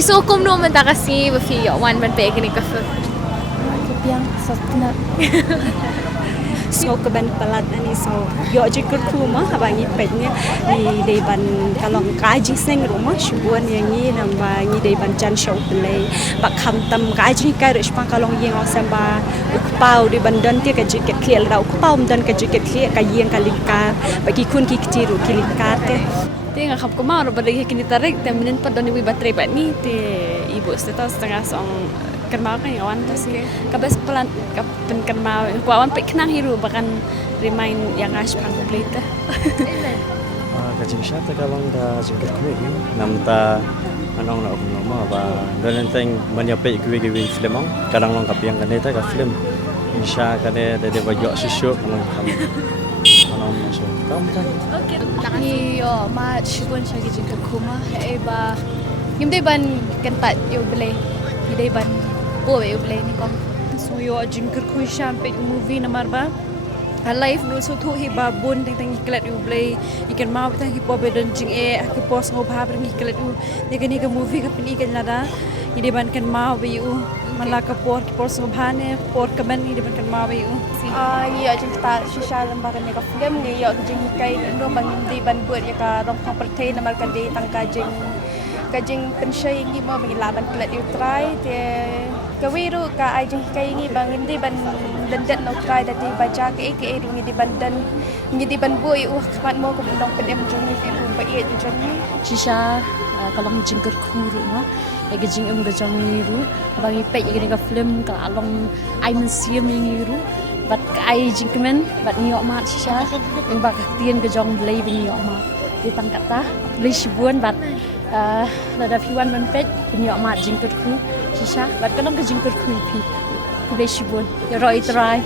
Pisokom no man takasi bafi wan man pe kini ka Kepiang sotna. So keban pelat ani so yo jikur kuma abangi petnya ni deban kalong kaji seng rumah shubuan yang ni namba ni deban jan show play bak khamtam kaji ka rish pa kalong yeng osamba ukpau di bandan tia ka jiket clear ra ukpau dan ka jiket clear ka yeng kalika bagi kun ki kitiru kilika te Ti nga khap ko ma ro balik kini tarik temenin pa doni wi batre ba ni te ibu setengah setengah song kenal kan ya wan tas kabes pelan kapen kenal ko awan pe kenang hiru bahkan remind yang as pang complete Kajing siya kalong da jingkit kuwi namta anong na umno ba dalenteng manyape kuwi film kadang long kapiang kaneta ka film insya kane de bayo susyo kanang anong so kam ta ni yo ma shibun shagi jingka kuma e ba himde ban kentat yo bele hide ban bo yo bele ni kom so yo jingkir kuwi champe movie namar ba life no so thu hi babun teng iklat u play ikan mau teng hi pobe don jing ki pos ngo bha bring iklat u ni ka movie ka pini kan lada ide ban kan mau be u mala ka por ki pos ngo bha ne por ka ban ide ban kan mau be u ni yo jing ta shisha lembaga ni ka film ni yo jing kai no ban di ban buat ya ka rong khongประเทศ namar ka di tang ka jing pensyai ngi mo bagi laban klat u try te kawiru ka ai jing kai ngi bang indi ban dandan no try da di baca ke ru ngi di ban bui khamat mo ko dong pen em jong ni em ba ye jong ni shisha kalong jingkir khuru ma ege jing gajang ni ru bangi pe ege ka film ka along ai museum ni ru bat ai jingmen bat ni ok ma shisha eng ba ka tien gajang blai bi ni ok ma di tangkat ta li shibuan bat lada piwan man pe ni ok ma jingkir khu shisha bat kalong ka jingkir khu pi ku be shibuan ya roi try